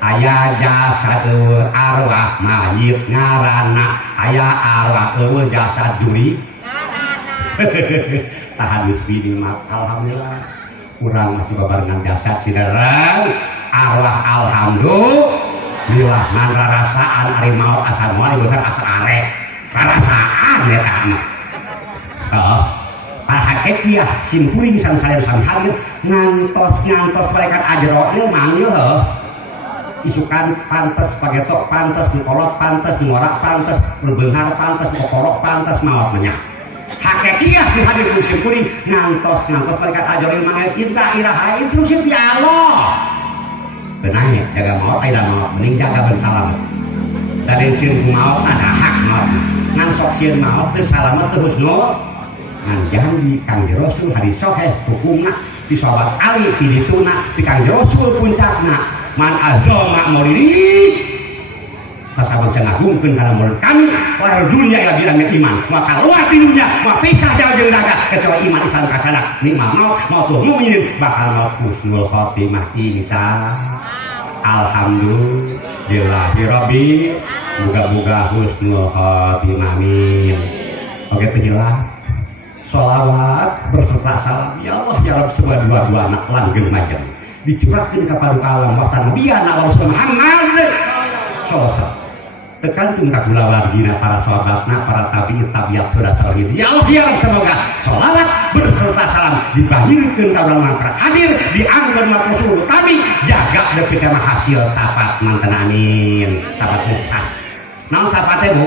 aya jasad arwah mayit ngaranna aya arwah jasad juri tahan bini mak alhamdulillah kurang masih babarengan jasad siderang arwah alhamdulillah man rarasaan ari maot asal moal ieu asa arek rarasaan ya kana hakikiah simpuring sang sayur sang hadir ngantos malaikat ajroil manggil isukan pantes pagetok pantes dikolot pantes dinorak pantes berbenghar pantes kokorok pantes mawat menyak hakikiah dihadir simpuring ngantos malaikat ajroil manggil cinta iraha itu sinti Allah benang ya jaga maut tidak maut mending jaga bersalamat dari sin maut ada hak maut ngan sok sin maut terus salamat terus ngan janji Kangjeng Rasul hadis sahih hukumna di sahabat Ali di dituna di Kangjeng Rasul puncakna man azama maulidi sasaban ngagungkeun kana maulid kami lahir dunia ila bilang iman maka luar di dunia maka pisah jauh jeung neraka kecuali iman Islam kasana nikmat maut mukminin bakal maut husnul khotimah insya alhamdulillah rabbil muga-muga husnul khotimah amin oke jelas sholawat berserta salam ya Allah ya Rabb semua dua-dua anak langgeng majeng dicurahkan kepada alam wasana biar Rasul Muhammad sallallahu tekankan kagula wargina para sahabatna para tabi'in tabiat sudah salih ya Allah ya Rabb semoga sholawat berserta salam dibahirkan ka ulang mangkrak hadir diangkat mat Rasul tapi jaga demi kana hasil sapat manten amin sapat muktas naon sapate Bu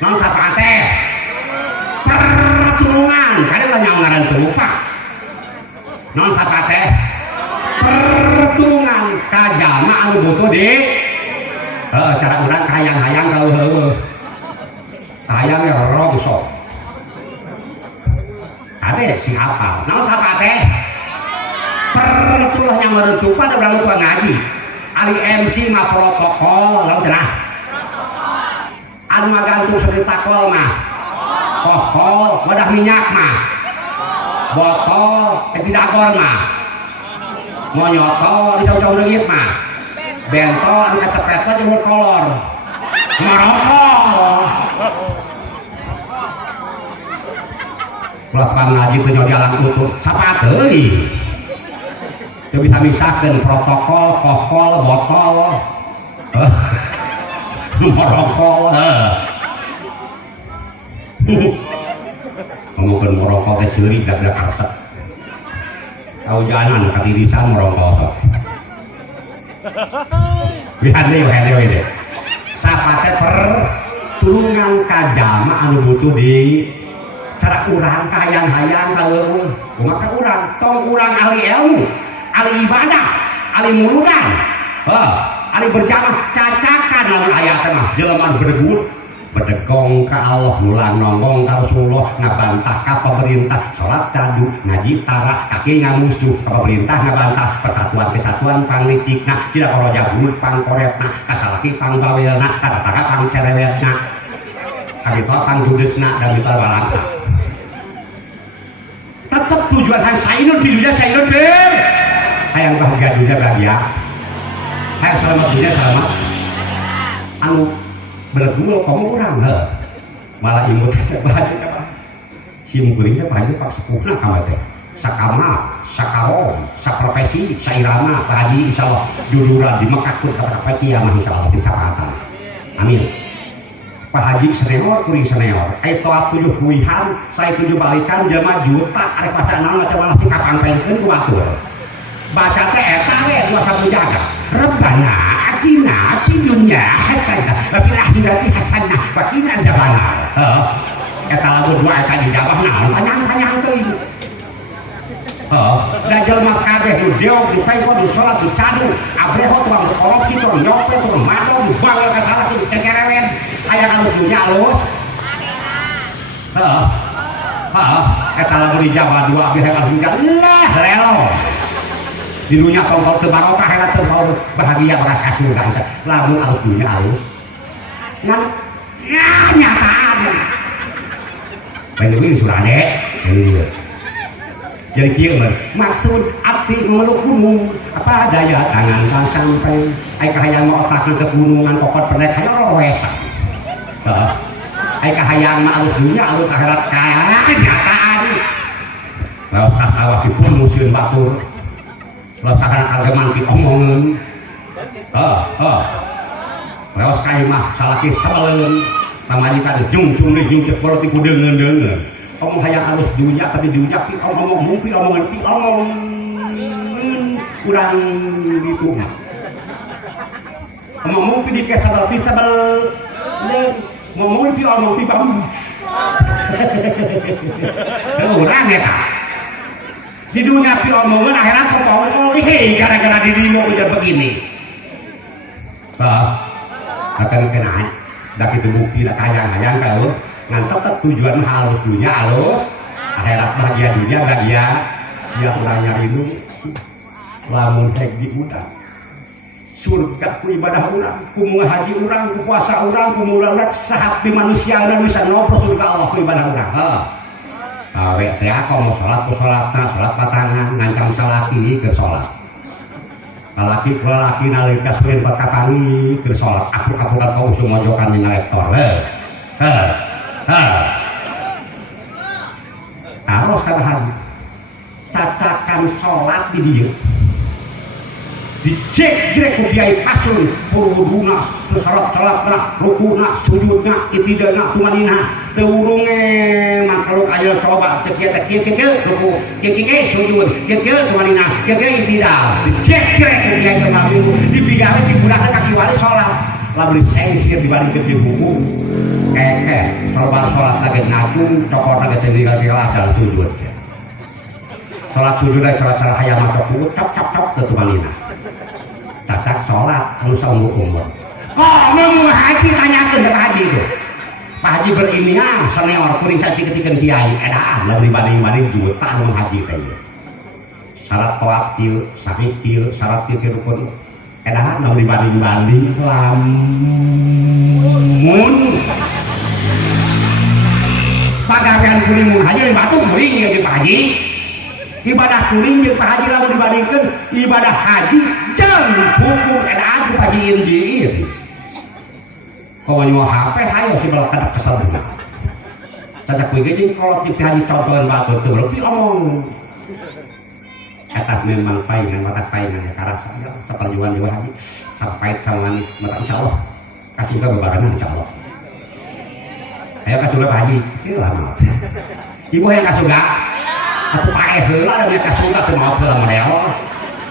naon sapate pertulungan kalian lah yang ngaran lupa non sapate pertulungan kajama anu butuh di cara urang hayang-hayang kalau hayang ya rongsok ade si apa non sapate pertulah yang merutupan ada berapa tua ngaji ali MC mah protokol lalu cenah anu magantung seperti takol mah kohol wadah minyak mah botol ketidakor mah mau nyotol di jauh-jauh leungit mah bentol anu kecepetna jeung kolor marokol lapan ngaji teu nyaho jalan utuh sapat deui teu bisa misahkeun protokol kohol botol marokol ngomongkeun merokok teh ceurik dak karesep kaujanan katirisan merokok wihande sapate pertulungan kajama anu butuh di cara urang kahayang-hayang kaleueuh maka urang tong urang ahli ilmu ahli ibadah ahli muludan ahli berjamaah cacakan lamun aya teh mah jelema anu bedegut bedegong ka Allah mulang nongong ka Rasulullah ngabantah ka pemerintah salat cadu ngaji tarak kaki ngamusuh ka pemerintah ngabantah persatuan-kesatuan panglicikna tidak kalau jabut pangkoretna kasalaki pangbawelna kadataka pangcerewetna kabito pangjudesna dan bito balangsa tetap tujuan hayang sainut di dunia sainut deh hayang bahagia dunia bahagia hayang selamat dunia selamat anu bergul kamu orang malah imut saja bahagia apa sim kuringnya bahagia pak sepuhna kamar teh sakama sakarom saprofesi sairama bahagia insyaallah jujuran di Mekah pun kata kiamah insyaallah di sapatan amin Pak Haji senior kuring senior itu 7 kuihan saya 7 balikan jelema juta arek wacana macam mana sih kapan pengen ku atur baca teh eta we 21 jaga Rabbana atina fid dunya hasanah wa fil akhirati hasanah wa qina azabannar eta lagu dua eta dijawab naon panjang-panjang teuing da jelema kabeh nu deog nu kaifo nu salat nu cadu abreho tukang kolot kitu nyopet tukang madog nu bangel ka salah kitu cecerewet aya anu dunya alus eta lagu dijawab dua abdi hayang lah lelo di dunia kau teu barokah heula teu bahagia merasa surga lamun alus dunia alus ngan nyataan bae deui surade jadi kieu maksud sakti memeluk gunung apa daya tangan kan sampai ai kahayang mau otak ke gunungan pokok pendek hayang roesan ai kahayang mah alus dunya alus akhirat kaya kenyataan laos kasawa dipun musieun batur letakkan kageman di omongan laos kaimah salaki sebelen pamajikan jung di jung jepol tiku dengan omong hayang halus dunia tapi dunia pi omongan kurang gitu omong pi dikesabel ngomong pi omong pi bang kurang ya kak di dunia pi omongan akhirat ngomong gara-gara dirimu udah begini akan kena dah itu bukti dah kayang-kayang kalau ngantok tujuan halus dunia halus akhirat bahagia dunia bahagia dia orangnya itu lamun hegi udah surga ku ibadah orang ku haji orang ku puasa orang ku mulak sahabat manusia dan bisa ngobrol surga Allah ku ibadah orang awet teh aku mau sholat ku sholat patangan ngancam salaki ke sholat laki nalika surin pakatani ke sholat aku kan kau sumojokan di rektor harus kata haji cacakan sholat di dia dicek ku biaya pasun purwuduna sholat rukuna sujudna itidana tumanina teurunge makluk ayo coba cek ruku sujud tumanina itidal dicek ku biaya kemarin dibigawe dibudakna kaki wali sholat lalu disengsi dibanding ke buku keke kalau sholat lagi ngacung cokot lagi sendiri jalan sujud sholat sujud dari cara hayam atau buku cok ke tumanina cacak sholat harus umur mau haji tanyakan ke Pak Haji itu Pak Haji berilmiah senior kuring saya ketika kiai edaan lalu dibanding juta mau haji kayak syarat toat til sahih til syarat til rukun edaan lalu dibanding lamun pagawean kuring mau haji batu kuring ya di Pak Haji ibadah kuring jeung Pak Haji lamun dibandingkeun ibadah haji jeung hukum edaan ku Pak Haji injiil kalau nyawa HP hayo si balakan kesal benar cacak kuih gini kalau di haji contohan batu itu lebih omong etat memang paingan watak paingan ya karasa ya seperjuan jiwa haji sampai sama manis mata insya Allah kacung ke bebarengan insya Allah ayo kacung ke Pak Haji sila maut ibu yang kasuga atau pakai heula dan yang kasuga itu maut heula model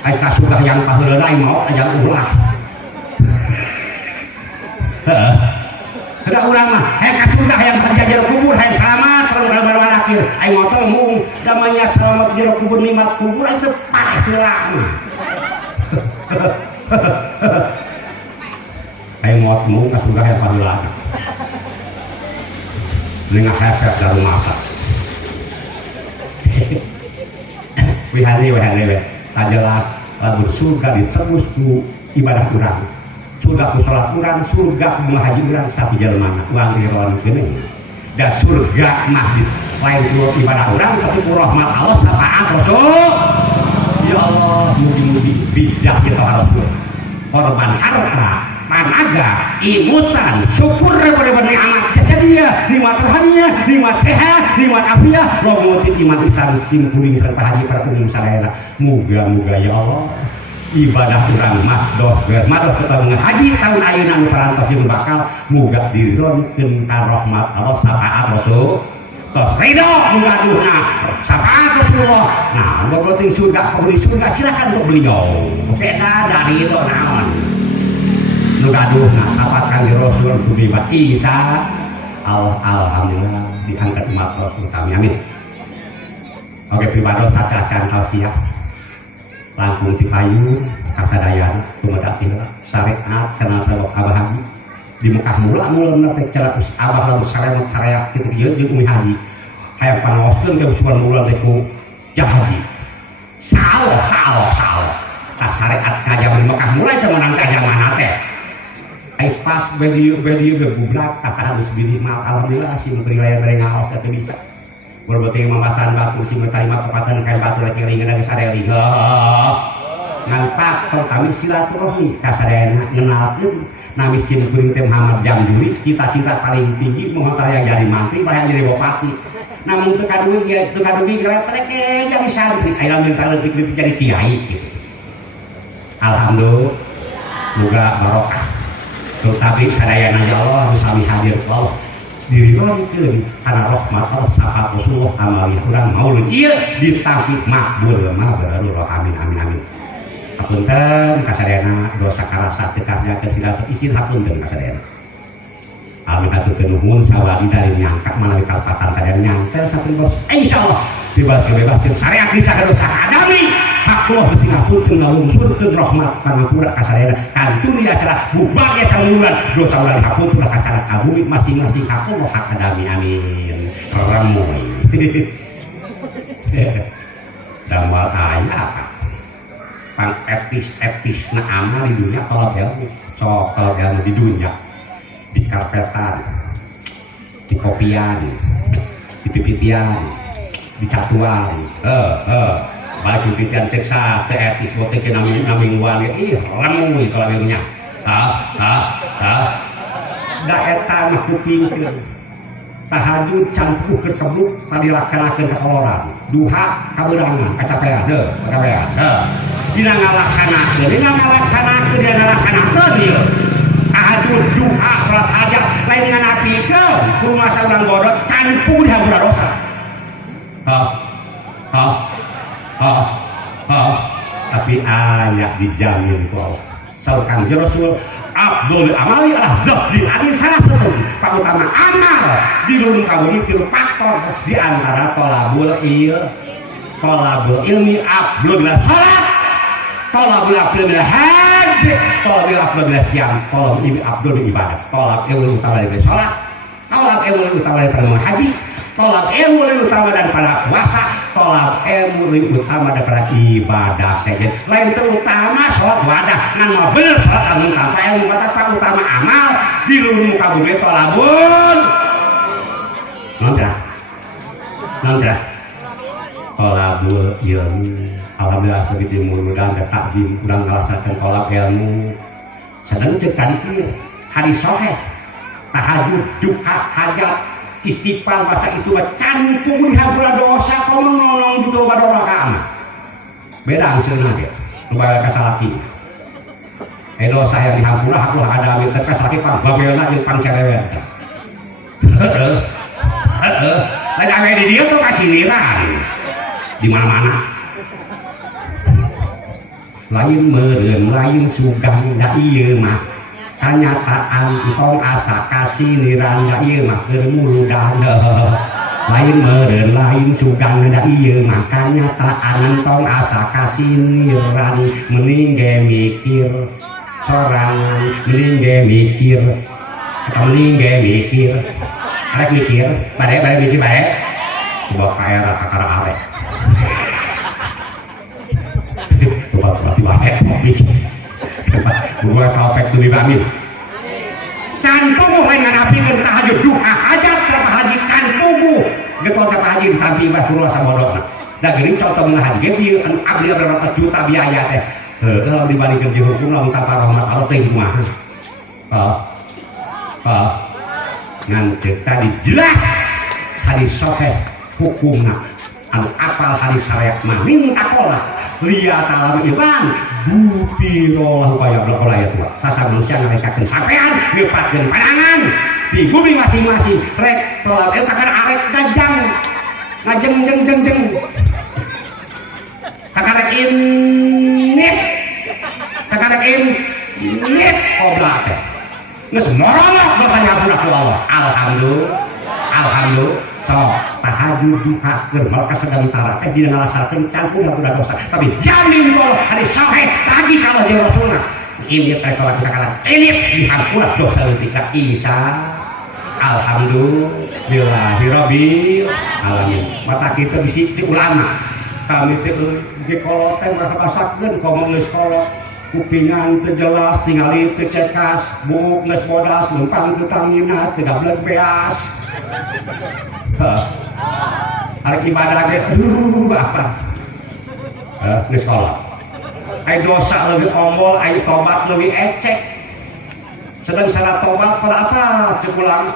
ayo kasuga yang paheula lain maut aja ulah tidak urang mah kasuga yang berjajar kubur hayang selamat kalau baru akhir ayo motor mung namanya selamat jero kubur nikmat kubur itu pakai heula mah ayo maut mung kasuga yang paheula dengan hafat dalam masa wihani tak jelas lalu surga ditebus ku ibadah kurang surga ku sholat kurang surga ku haji kurang satu jalan mana uang diron gini dan surga mah lain ku ibadah kurang tapi ku rahmat Allah sapaan rasul ya Allah mugi-mugi bijak kita harus korban harta panaga, imutan, syukur daripada nikmat jasadiyah, nikmat rohaniah, nikmat sehat, nikmat afiah, romotin iman Islam sim kuring serta haji para umum sadaya. Muga-muga ya Allah ibadah urang mah doh ketemu haji tahun ayeuna anu parantos jeung bakal muga dironkeun ka rahmat Allah syafaat Rasul. Tos ridho muga duhna syafaat Rasulullah. Nah, berarti surga penghuni surga silakan untuk beliau. Oke dah dari itu naon. Nugaduh nasapat kang Rasul tubibat Isa alhamdulillah diangkat umat Rasul kami amin. Oke pribadi sacacan tausiah langkung ti payu kasadayan tumedak tila syariat kenal sabab Abah Haji di Mekah mula teh cara Abah lamun sareat kitu ieu jeung Umi Haji hayang panaoskeun ka usulan mula teh ku Jah Haji salah tah syariat kajaman Mekah mulai teh menang kajaman teh ai pas beliau berbublak kata harus minimal alhamdulillah si menteri layan dari ngaos teh bisa berbeti mamatan batu si terima pepatan kain batu lagi ringan dari sadari ngan faktor kami silaturahmi kasadayana ngenalkeun nami sim kuring teh Muhammad Jamjuri cita-cita paling tinggi mengontrak yang jadi mantri bahaya jadi bupati namun teu kadugi gretrek jadi santri aya minta leutik jadi kiai gitu alhamdulillah moga barokah tetapi sadayana ya Allah sami hadir ku Allah diridhoikeun kana rahmat Allah saha Rasulullah amali urang maulud ieu ditampik makbul baru amin amin amin hapunten kasadayana dosa karasa teu karja kesilat izin hapunten kasadayana amin haturkeun nuhun sawadi dari nyangka manawi kalpatan sadayana nyantel saking bos insyaallah bebas-bebaskeun sareak bisa dosa adami hak Allah besi ngapunten ngawungsurkeun rahmat pangapura kasadayana kantun di acara bubar ya saluran dosa ulah hapunten ka acara kabumi masing-masing hak Allah hak adami amin remoy damal aya apa pang etis na amal di dunia kalau ilmu sok kalau ilmu di dunia di karpetan di kopian di pipitian di catuan baju pipitian ceksa ke etis botek ke naming wani remoy kalau ilmunya da eta mah kuping tahajud campur ke kebluk tadi laksanakeun ka orang duha kaberangan kacapean kacapean dina ngalaksanakeun ieu tahajud duha salat hajat lain nganapikeun ku masa urang godot campur di hampura dosa tapi aya dijamin ku Allah saur Kangjeng Rasul Abdul amali adalah zahdi adi salah satu utama amal di lulung kabumi tilu faktor di antara tolabul ilmi abdul salat tolabul afdal haji tolabul afdal siam tolab ilmi abdul ibadah tolab ilmu utama dari salat tolab ilmu utama dari haji tolab ilmu utama daripada puasa tolab ilmu utama daripada ibadah saja lain terutama sholat wadah ngan mau bener sholat anu tanpa ilmu kata utama amal di lulung kabumi tolabun nontra tolabul ilmu alhamdulillah begitu mudah-mudahan takjim kurang ngalasakan tolab ilmu sedang cekan itu hadis sahih tahajud duha hajat istighfar baca itu can kumpul hampura dosa kau menolong gitu pada orang beda hasilnya dia lupa kasalaki dosa yang dihampura aku ada minta kasalaki pang babelna jeung pang cerewet lain ame di dia tuh kasih niran di mana-mana lain meureun lain sugang da ieu mah kanyataan tong asa kasih niranda ieu mah keur muludan lain meureun lain sugang da ieu mah kanyataan tong asa kasih niran mending ge mikir sorangan mending ge mikir atau mending ge mikir arek mikir bade mikir bade coba kayak kakara arek coba bade mikir buat taufik tu dibangun can tubuh lain ngadapikeun tahajud duha hajat sareng haji can tubuh getol ka haji sampai ibadah kula sabodona da geuning contoh mun haji ge ieu anu abdi berapa juta biaya teh kalau dibandingkeun jeung hukum lamun tanpa rahmat Allah teh kumaha ngan ceuk tadi jelas hadis sahih hukumna anu apal hadis syariat mah minta kola lihat alam iman bupiro upaya berkola ya tua sasa manusia ngerekakan sampean ngepatkan panangan di bumi masing-masing rek tolak takkan arek ngajeng jeng takarek ini oblak nges morolok dosanya budak Allah alhamdulillah so tahajud duha gerbal kesementara di ngalasakeun campur udah dosa tapi jamin kalau hadis sahih tadi kalau dia Rasulullah ini kalau kita katakan ini dihampura dosa ketika Isa alhamdulillahirabbil alamin mata kita bisi ulama kami teh di kolot teh merasakeun komo geus kolot kupingan teu jelas tingali teu cekas buk geus bodas lempang teu tanginas teu gablek beas hari ibadah ge aduh apa geus kolot ai dosa leuwih omol ai tobat leuwih ecek sedang salah tobat pada apa cekulang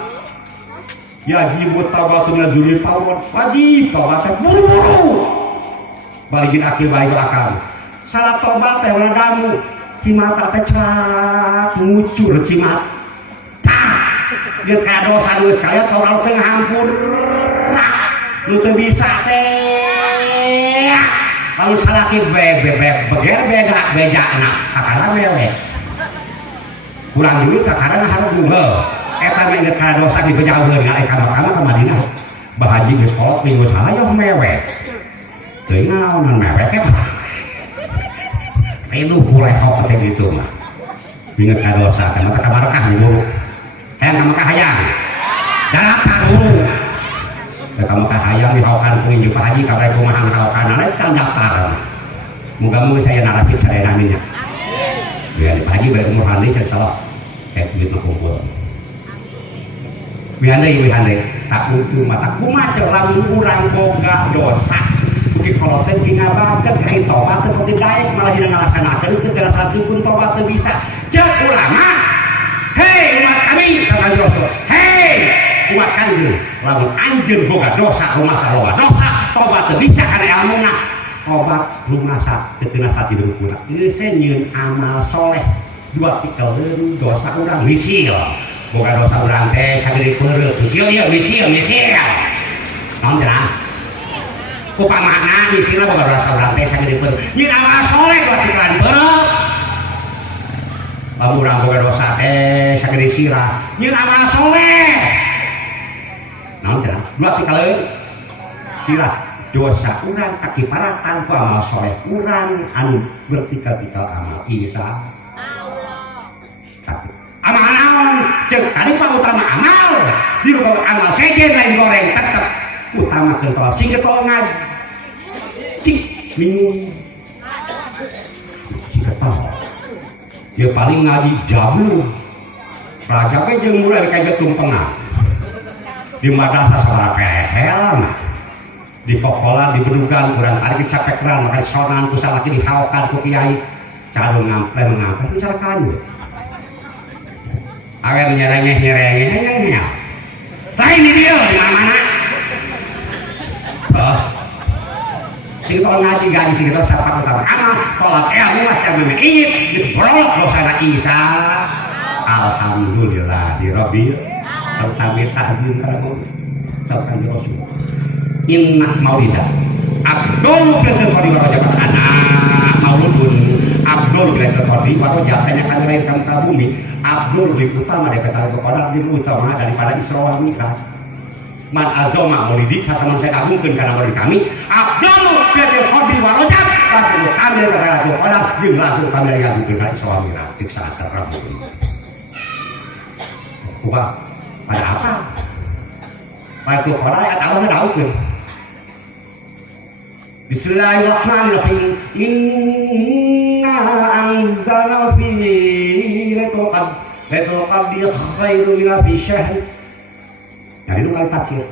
yajib taubatun dzuri taubat wajib tobat buru-buru balikin akil balik akal salah tobat teh ngadamu cimata teh cerak ngucur cimat dia kayak dosa dulu sekalian kalau tengah hampur lu tuh bisa teh lalu salah ke beger beja anak kakara mewe kurang dulu kakara harus bunga eta mengingat karena dosa di bejauhan nggak eka makama ke Madinah bahaji di sekolah minggu salah yang mewe tuh naonan mewe teh itu boleh kok seperti gitu mah ingat karena dosa kan mata kabarkah dulu kamu kahayang datang dulu kamu kahayang dihaukan punya Pak Haji kabar kumahan haukan nanti kan daftar moga-moga saya narasi saya naminya biar Pak Haji baik umur handi saya salah kayak duit kumpul wihande tak untuk mata kumaha lamun urang boga dosa bukit kalau teh ngabakeun kain tobat seperti daek malah dina ngalaksanakeun teu kerasa pun tobat teu bisa cek ulama. Hei umat kami kata Rasul. Hei umat kami lamun anjeun boga dosa rumasa loba dosa tobat teu bisa kana ilmuna tobat rumasa teu kena sati deukuna ieu nyieun amal soleh dua pikeun dosa urang misil boga dosa urang teh sagede peureuh misil ieu misil naon cenah ku pamana misilna boga dosa urang teh sagede peureuh nyieun amal soleh dua pikeun peureuh lamun urang boga dosa teh sagede sirah nyieun amal soleh naon cenah dua pikeun sirah dosa urang kakiparatan ku amal soleh urang anu bertikal-tikal amal isa amal naon cek tadi pak utama amal di luar amal sejen lain goreng tetep utama kental sing ketol ngaji cik minum sing ketol dia paling ngaji jabu rajabe jeung mulai kayak tumpengan di madrasah saudara kehel di kokolan di bedugan kurang ari sapekran maka sonan ku salaki dihaokan ku kiai calon ngampe itu cara kanyu agar nyerengeh lain di dia di mana-mana sing tol ngaji gaji sing tol sapa utama amal tolak ilmu macam ini ingin dibrolok dosana Isa alhamdulillah di Rabbil tertabi ta'zim karamu sabkan Rasul inna maulidah Abdul bin Qadi warajab anak mauludun Abdul bin Qadi warajab saya akan melahirkan ke bumi Abdul lebih utama daripada kepada lebih utama daripada Isra wal Mi'raj man azoma maulidi sasaman saya agungkeun kana maulid kami Abdul bin Qadi warajab lalu kami daripada kepada jeung langsung kami agungkeun kana Isra wal Mi'raj cek saat Rabu kuba pada apa pada kepada ayat Allah daud Bismillahirrahmanirrahim. Inna anzalna fi lailatul qadri khairun min alfi syahr. Nah itu kan tafsir.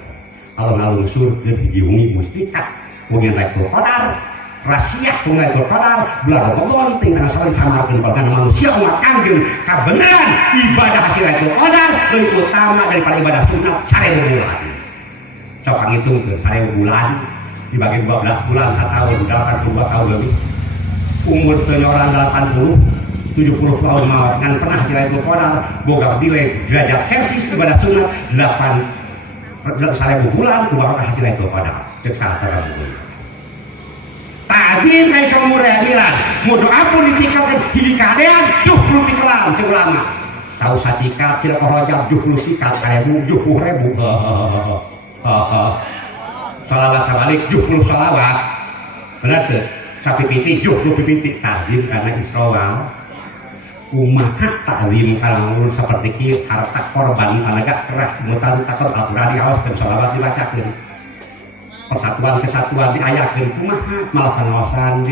Kalau ngalung surga dijiungi mustika, kemudian lailatul qadar, rasiah lailatul qadar, bulan Ramadan tinggal sekali samarkeun kana manusia umat Kangjeng kabeneran ibadah hasil lailatul qadar lebih utama daripada ibadah sunat 1000 bulan. Coba ngitungkeun 1000 bulan dibagi 12 bulan 1 tahun 82 tahun lebih umur orang 80 70 tahun mawat ngan pernah di Lailatul Qadar boga delay derajat Celcius ibadah sunat 1000 bulan kumaha hasil Lailatul Qadar cek saha bulan ta'zim kai umur hadiran mau doa pun ditikakeun hiji kadean 20 tikelan cek ulama saus sacikat cil korojab 20 tikat 1000 70.000 salawat sabalik 70 salawat benar tuh sapi piti 70 piti takzim karena Israel kumaha takzim karena urut seperti kia harta korban karena gak kerah mutan takut Al-Quran diawas dan salawat dibacakan persatuan kesatuan diayakan kumaha malah pengawasan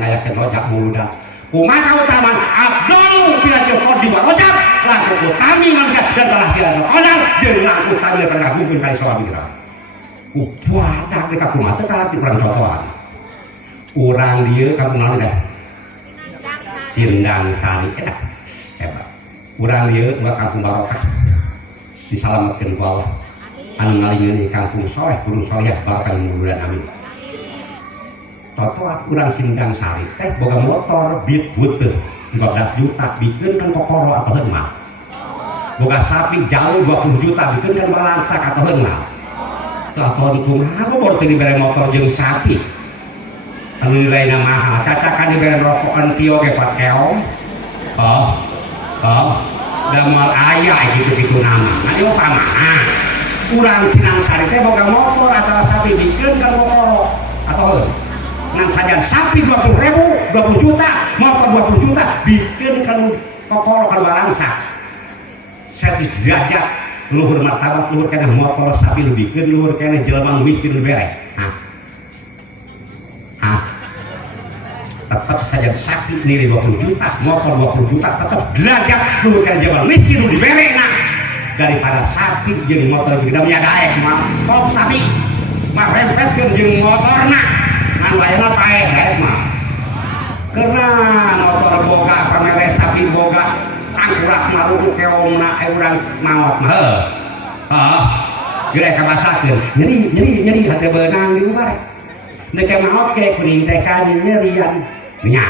ngayakan rojak muludan kumaha utaman Abdul bila jokor di warojak laku utami manusia dan telah silakan kodal jeung laku utami dengan ngagungkeun kali soal mikirah Wadah di kampung mata kan di perang contohan. Urang dia kampung mana dah? Sindang Sari, hebat. Urang dia buat kampung barokah. Diselamatkan ku Allah. Anu ngalingeun di kampung soleh, gunung soleh barokah mudah amin. Contohan urang Sindang Sari, boga motor beat butuh 15 juta, bikin kan kokoro atau hemah. Boga sapi jauh 20 juta, bikin kan melangsak atau hemah. Telah aku baru diberi motor jeung sapi anu nilainya mahal cacakan diberi rokokan tio ke pat keong udah mal ayah gitu-gitu nama nah itu apa mah kurang Sinang Sari teh boga motor atau sapi bikin kan kokoro atau ngan saja sapi 20.000 20 juta motor 20 juta bikin kan kokoro kan balangsa serti derajat luhur martabat luhur kena motor sapi lu bikin luhur kena jelema miskin lu berek tetap saja sapi nilai 20 juta motor 20 juta tetap derajat luhur kena jelema miskin lu diberek nah daripada sapi jadi motor kita punya daek mah top sapi mah rempetkeun jeung motorna ngan layana pae daek mah karena motor boga pamere sapi boga angkurak maruku keongna urang maot mah geus kabasakeun nyeri hate beunang di luar nek maot ke kuring teh ka nyerian nya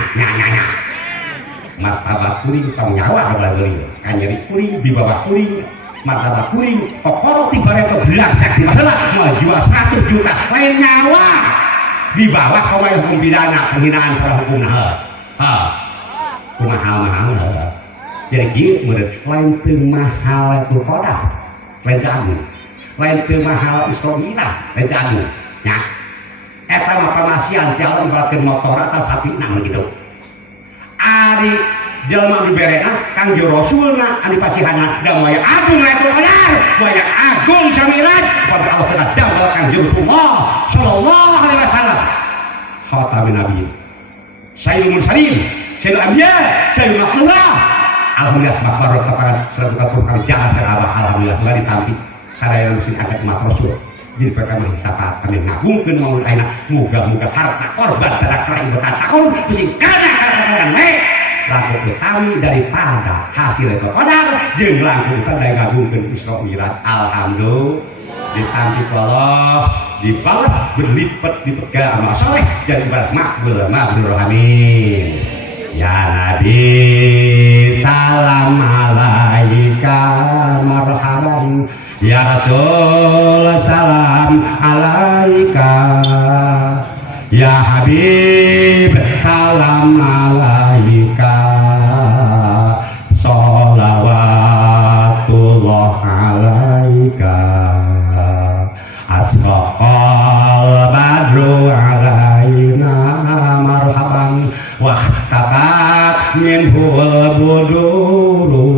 martabat kuring tong nyawa da beureum ka nyeri kuring di bawah kuring martabat kuring kokoro ti bareto blaksak di baheula moal jual 100 juta lain nyawa di bawah kowe hukum pidana penghinaan salah hukumna kumaha jadi gitu menurut lain teu mahal itu kodah lain teu agung lain teu mahal istomina lain teu agung nya eta mah pamasian jalan ibaratkeun motor atau sapi nah gitu ari jelema diberena Kang Rasulna anu pasihana da moya agung eta benar moya agung samirat pada Allah kita damel Kang Rasulullah sallallahu alaihi wasallam khatamin nabiyyin sayyidul mursalin sayyidul anbiya sayyidul makhluk alhamdulillah makbarok kepada serabukan perkara jalan serabah alhamdulillah nggak ditampi sadaya mesin agak mat rasul jadi perkara sahabat kami ngagungkeun maulid aina muga-muga harta korban tada keraibetan tahun mesti karena laku utawi daripada hasil itu kodar jeung langkung tanda ngagungkeun Isra Mi'raj alhamdulillah ditampi ku Allah dibalas berlipat dipega amal soleh jadi ibarat makbul amin ya Nabi salam alaika marhaban ya Rasul salam alaika ya Habib salam alaika sholawatullah alaika asraqal badru alaina marhaban wah tabat minhul buduru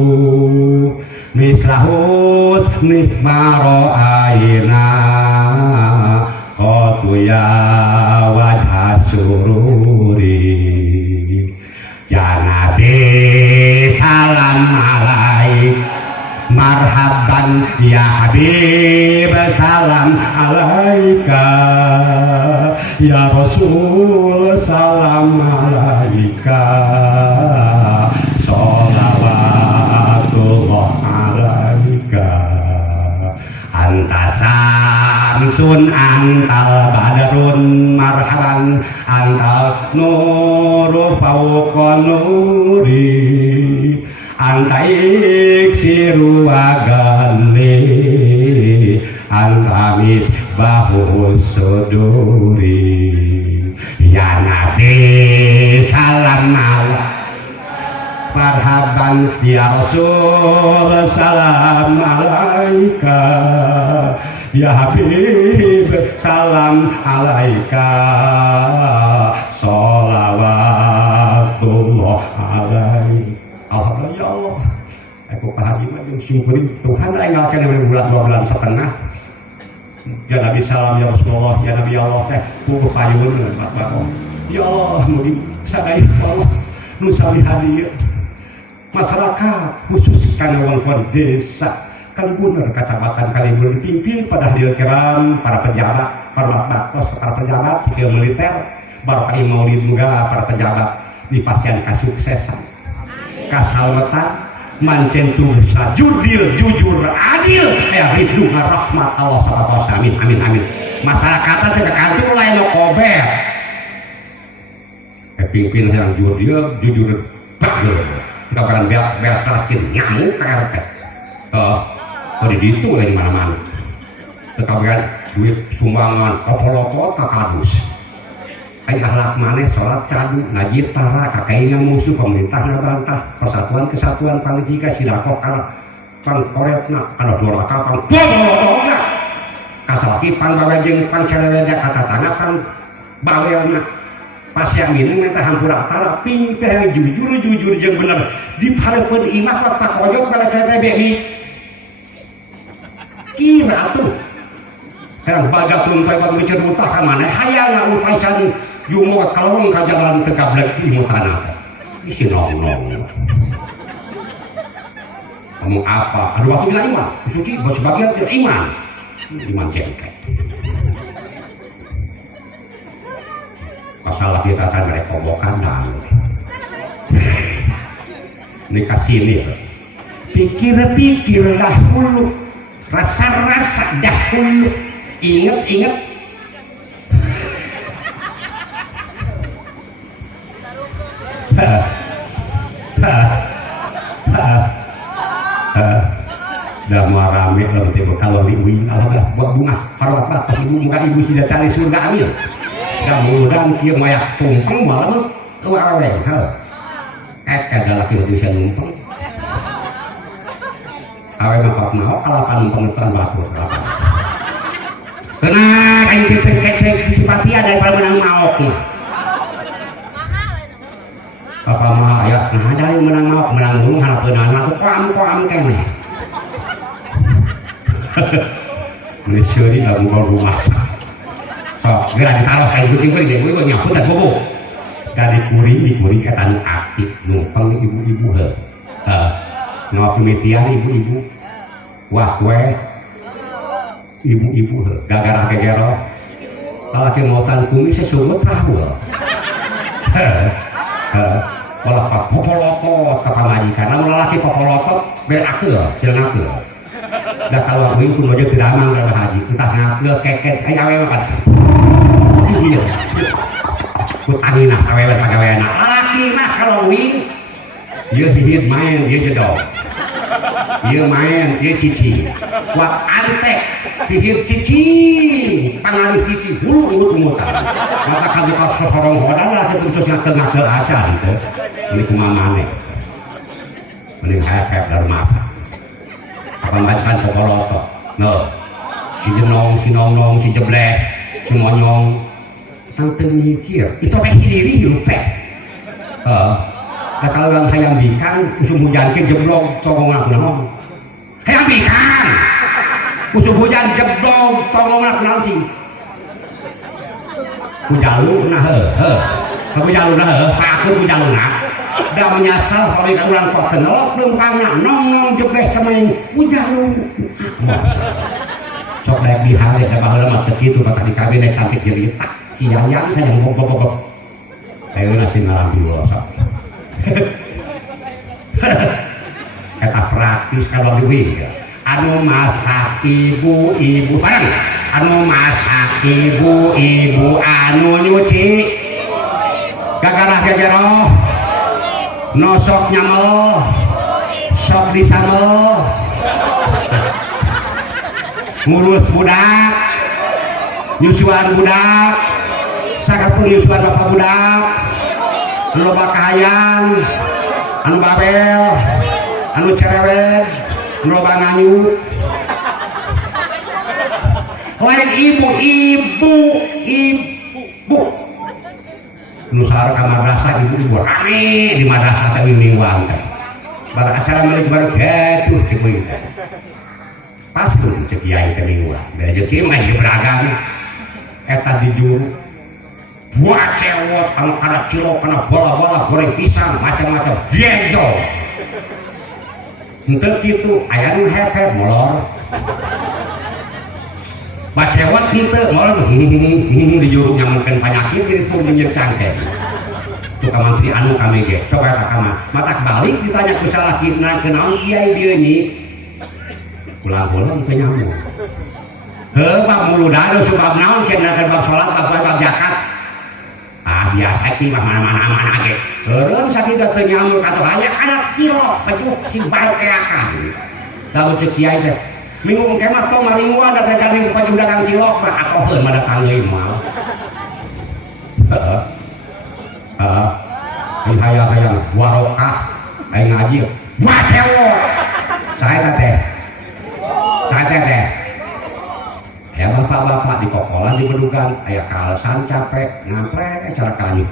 mislahus nikmaro aina kotuya wajah sururi ya Nabi salam alaik marhaban ya Habib salam alaika ya Rasul salam alaika sholawatullah alaika anta samsun antal badrun marhaban antal nuru fauqa nuri anta iksiru agali anta misbahus suduri ya Nabi salam alaika marhaban ya Rasul salam alaika ya Habib salam alaika sholawatullah alaika alhamdulillah ya Allah aku kehajiman yang syukurin Tuhan engalkan dari bulan 2 bulan setengah ya Nabi salam ya Rasulullah ya Nabi Allah teh kuku payun ya Allah mau disadai Allah nusali hadir masyarakat khusus karena wongkon desa Kalibunan kecamatan Kalibunan dipimpin pada hadir kiram para pejabat, para pejabat sipil militer, Bapak Maulid juga para pejabat dipasien kesuksesan, keselamatan, mancen tubuh jujur adil ya ridho rahmat Allah subhanahu amin amin amin. Masyarakatnya tidak kantor lain lo kober pimpin yang jujur bagel kita barang beas keraskin nyamuk ke RT kalau di itu lagi mana-mana tetapi duit sumbangan opoloto kakadus ay ahlak maneh sholat cadu najib tara kakainya musuh pemerintah nabantah persatuan kesatuan pangjika sidakok karena pangkoretna karena doraka pang bolotokna kasalaki pang bawajeng pang cereweda kata tanah pang bawelna pas yang ini minta hampura tara pimpin jujur yang bener di harapan imah pak koyok kalau saya beki kira tuh sekarang baga pelumpai batu bicerutah ke mana hayang upai sani jumo kalong ke jalan tegablek ilmu tanah isi nong kamu apa ada waktu bilang iman suci buat sebagian tidak iman jengkel masalah kita akan merekobokan dan ini kasih ini pikir dahulu rasa dahulu ingat dah mau rame kalau diuing Allah buat bunga harus batas ibu muka ibu sudah cari surga amin dah mudah kia mayak tumpeng malam tua aweng ada laki itu saya numpeng awe mah mau kalapan numpeng batu kena kayak gitu kecek sipati ada yang menang maok mah apa mah ya nah ada yang menang maok menang gunung harap benar tuh koam kene Malaysia ini gak mau rumah so gerak ditaruh kayak kucing-kucing deh gue nyaput dan bobo gak dikuri ketan aktif numpang ibu-ibu ngopi metian ibu-ibu wah gue ibu-ibu gara-gara kegero kalau kemotan kumis sesungguh tahu kalau pak popoloto kapal majikan namun lelaki popoloto berakel silangakil dah kalau aku pun wajah tidak aman kalau haji entah ngakil keket ayo awewe kan iya kutanginas awewe pagaweana lelaki mah kalau wing dia sihir main dia jedok dia main dia cici wak antek sihir cici pangalis cici bulu umutan maka kalau kau seorang hodang lah terus yang tengah asal gitu ini kumamane mending hayap dari masa pembacakan popoloto no si nong si jeblek si monyong tante mikir itu kayak diri lupa kalau yang hayang bikan usum hujan ke jeblok tolong aku nong hayang bikan usum hujan jeblok tolong aku nong sih kujalu nah kujalu nah aku kujalu nah dah menyasar kalau ikan ulang kok kenal lempangnya nong jeblek cemain kujalu sok dayak di hari ada bahala mata gitu kata di kabinet cantik jelita si Yayang saya yang bobok saya nasi ngalam dulu sok kata praktis kalau diwing anu masak ibu barang anu masak ibu anu nyuci gagara nosok nyamel sok disamel ngurus budak nyusuan budak sakapun nyusuan bapak budak loba kahayang anu babel anu cerewet loba nganyut lain ibu nusar ke madrasah ibu rame di madrasah tapi mingguan kan pada assalamualaikum warahmatullahi wabarakatuh pas tuh cek yai ke mingguan rezeki mah beragam eta di juru buat cewek anu kada cilok kana bola-bola goreng pisang macam-macam jejo untuk itu ayah nu hehe molor bacewat gitu molor dijuruk nyamankan penyakit gitu nyir cangkeh itu ka mantri anu kami ge coba kata kama matak balik ditanya ku salakina kenaon kiai dieu nyi ulang-ulang teu nyambung heuh bab mulu dado sebab naon kena bab salat bab zakat biasa ki mah mana-mana ge heureum sakitu teu nyambung atuh aya kana cilok pejuk sing baru keakan lamun ceu kiai teh minggu kemah tong maringwa da dagang pejuk dagang cilok mah atoheun mah datang deui moal hayang warokah aing ngaji wacewok saya teh ya bapak-bapak di kokolan di bedugan aya kalesan capek ngamprek cara kanyu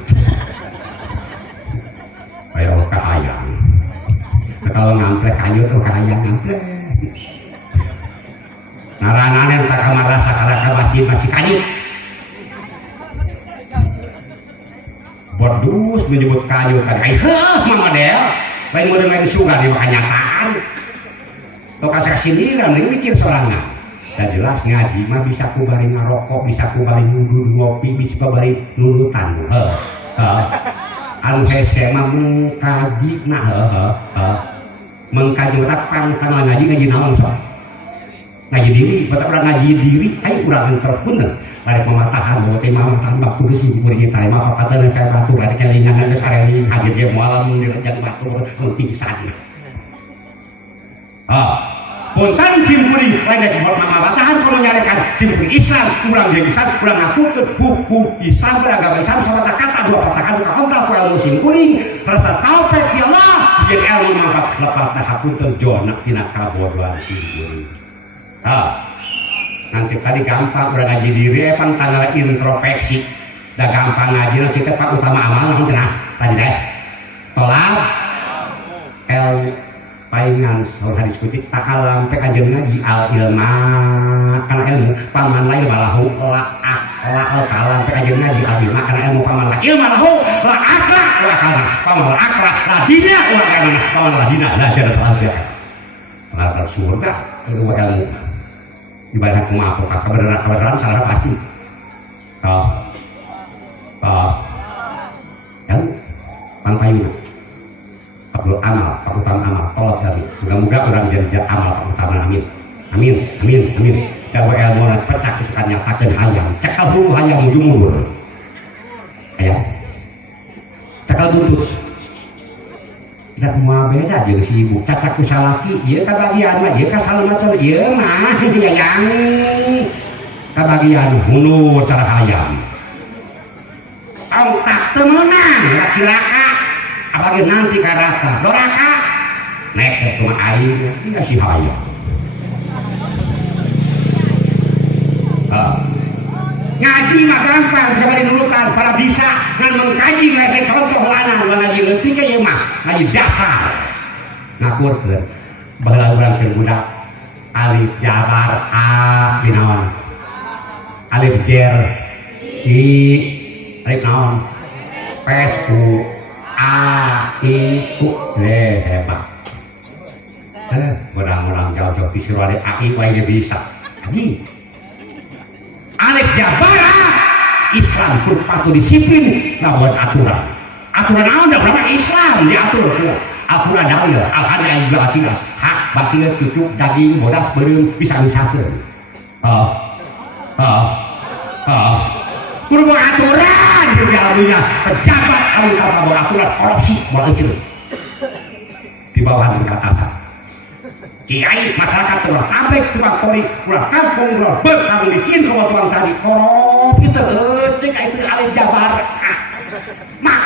aya kahayang kalau ngamprek kanyu tuh kahayang ngamprek naranane tak kamar rasa kalaka masih kanyu berdus menyebut kayu kan heuh mama del lain model main suga di kenyataan to kasih sindiran deui mikir sorangan dan jelas ngaji mah bisa ku bari ngarokok bisa ku bari nuduh ngopi bisa ku bari nurutan anu hese mah mengkaji nah mengkaji otak pangkana ngaji naon sok ngaji diri betul urang ngaji diri ai urang terpunten balik mematahan bahwa tema matahan bak kudu sih kudu kita mah kata kayak batu ada kelingan ada sareli hadir dia malam direjak batu pingsan punten simpuri lain dari matahan kalau menyarekan simpuri Islam kurang jadi Islam kurang ngaku ke buku Islam beragama Islam sama kata dua katakan ke kontak kurang simpuri rasa taufik ya Allah jadi ilmu manfaat lepas tahap punten jonak tina kabodohan simpuri nanti tadi gampang udah ngaji diri emang tanggal introspeksi udah gampang ngaji nanti pak utama amal namun cenah tadi deh tolak paingan sahur hadis putih tak lampe aja ngaji al ilma karena ilmu paman lain malahu la kalampe aja ngaji al ilma karena ilmu paman lain ilma lahu la akra la kana paman la akra la dina la kana paman la dina la jadi la surga itu ilmu ibadah kumaha kebenaran salah pasti yang pantainya Abdul amal pakutan amal tolak dari moga-moga orang jadi amal pakutan amin jawa ilmu dan pecah itu kan nyatakan hayam cekal bulu hayam jumur hayam cekal buntut tidak mau beda jadi si ibu cacak ku salaki iya kebagian mah iya kasalmatan iya mah iya yang kebagian hunur cara hayam tak temenang gak cilaka apalagi nanti karaka doraka naik ke rumah air tidak si hayam ngaji mah gampang bisa beri nurutan para bisa dan mengkaji mereka contoh lanang ngaji leutik ya mah ngaji dasar ngakurkeun baheula urang keur budak alif jabar a dinaon alif jer i alif naon pes u a i u hebat mudah-mudahan jauh-jauh disuruh ada a i wae bisa ngaji alif jabara Islam patu disiplin namun aturan naon dah berapa Islam diatur aturan dalil al-hadi juga atiras hak batil cucuk daging bodas beureum bisa misakeun kudu aturan di dalamnya pejabat anu kabar aturan korupsi moal eceun di bawah tingkat atasan kiai masyarakat tuh abek tukang kori ulah kampung ulah berkamu bikin rumah tuang tadi korop itu cek itu alif jabar mak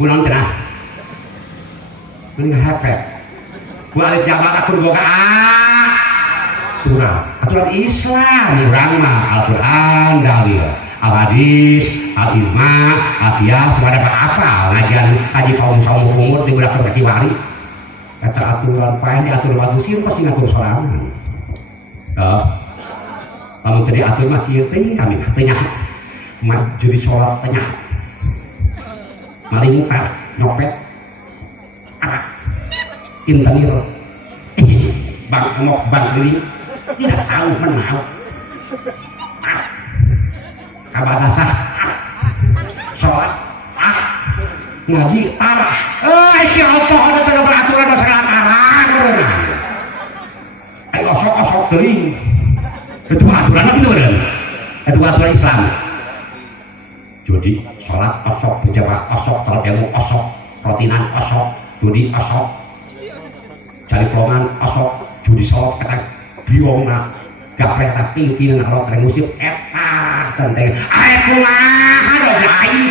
pulang cenah mending hafal ku alif jabar aku boga aturan Islam urang mah Al-Qur'an dalil al-hadis, al-ijma, al-qiyas, pada apa ngajian haji kaum umur di budak berkati wari kata aturan paeh diatur waktu sih pasti ngatur sorangan kalau tadi atur mah kieu teh kami tanya maju di sholat tanya maling muka nyopet Intenir bang ngomong bang diri tidak tahu menau kabar sah sholat ngaji tarah si Allah ada tidak beraturan masyarakat ayo osok teuing itu aturan gitu bener itu aturan Islam jadi sholat osok berjamaah osok sholat ilmu osok rotinan osok judi osok cari pelongan osok judi sholat kata biong nak gapleh tak tinggi nak lo tereng musik eta centeng air kumaha ada jai